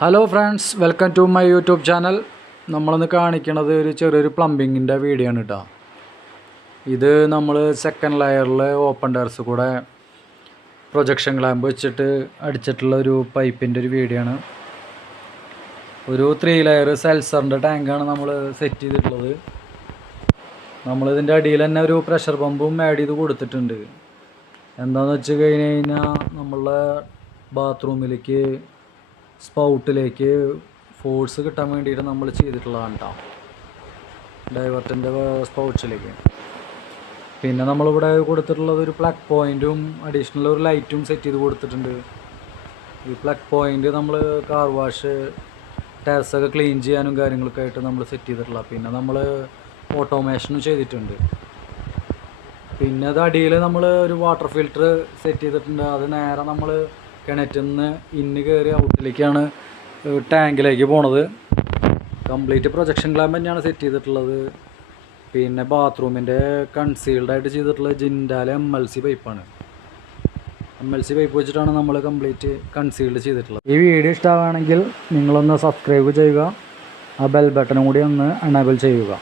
Hello friends, welcome to my YouTube channel. നമ്മളൊന്ന് കാണിക്കണത് ഒരു ചെറിയൊരു പ്ലംബിങ്ങിൻ്റെ വീഡിയോ ആണ് കേട്ടോ. ഇത് നമ്മൾ സെക്കൻഡ് ലെയറിൽ ഓപ്പൺ ടെറസ് കൂടെ പ്രൊജക്ഷൻ ക്ലാമ്പ് വെച്ചിട്ട് അടിച്ചിട്ടുള്ള ഒരു പൈപ്പിൻ്റെ ഒരു വീഡിയോ ആണ്. ഒരു 3 ലെയർ സെൽസറിൻ്റെ ടാങ്കാണ് നമ്മൾ സെറ്റ് ചെയ്തിട്ടുള്ളത്. നമ്മളിതിൻ്റെ അടിയിൽ തന്നെ ഒരു പ്രഷർ പമ്പും ആഡ് ചെയ്ത് കൊടുത്തിട്ടുണ്ട്. എന്താണെന്ന് വെച്ച് കഴിഞ്ഞ് കഴിഞ്ഞാൽ നമ്മളുടെ ബാത്റൂമിലേക്ക് സ്പൗട്ടിലേക്ക് ഫോഴ്സ് കിട്ടാൻ വേണ്ടിയിട്ട് നമ്മൾ ചെയ്തിട്ടുള്ളതാണ് കേട്ടോ, ഡൈവർട്ടിൻ്റെ സ്പൗട്ട്സിലേക്ക്. പിന്നെ നമ്മളിവിടെ കൊടുത്തിട്ടുള്ളത് ഒരു പ്ലഗ് പോയിൻറ്റും അഡീഷണൽ ഒരു ലൈറ്റും സെറ്റ് ചെയ്ത് കൊടുത്തിട്ടുണ്ട്. ഈ പ്ലഗ് പോയിൻറ്റ് നമ്മൾ കാർ വാഷ് ടെറസൊക്കെ ക്ലീൻ ചെയ്യാനും കാര്യങ്ങളൊക്കെ ആയിട്ട് നമ്മൾ സെറ്റ് ചെയ്തിട്ടുള്ള. പിന്നെ നമ്മൾ ഓട്ടോമേഷനും ചെയ്തിട്ടുണ്ട്. പിന്നെ അത് അടിയിൽ നമ്മൾ ഒരു വാട്ടർ ഫിൽറ്റർ സെറ്റ് ചെയ്തിട്ടുണ്ട്. അത് നേരെ നമ്മൾ കിണറ്റിൽ നിന്ന് ഇന്ന് കയറി ഔട്ടിലേക്കാണ് ടാങ്കിലേക്ക് പോണത്. കംപ്ലീറ്റ് പ്രൊജക്ഷൻ ക്ലാമ്പ് തന്നെയാണ് സെറ്റ് ചെയ്തിട്ടുള്ളത്. പിന്നെ ബാത്റൂമിൻ്റെ കൺസീൽഡായിട്ട് ചെയ്തിട്ടുള്ളത് ജിൻഡാൽ MLC പൈപ്പാണ്. MLC പൈപ്പ് വെച്ചിട്ടാണ് നമ്മൾ കംപ്ലീറ്റ് കൺസീൽഡ് ചെയ്തിട്ടുള്ളത്. ഈ വീഡിയോ ഇഷ്ടമാണെങ്കിൽ നിങ്ങളൊന്ന് സബ്സ്ക്രൈബ് ചെയ്യുക, ആ ബെൽ ബട്ടണും കൂടി ഒന്ന് എനേബിൾ ചെയ്യുക.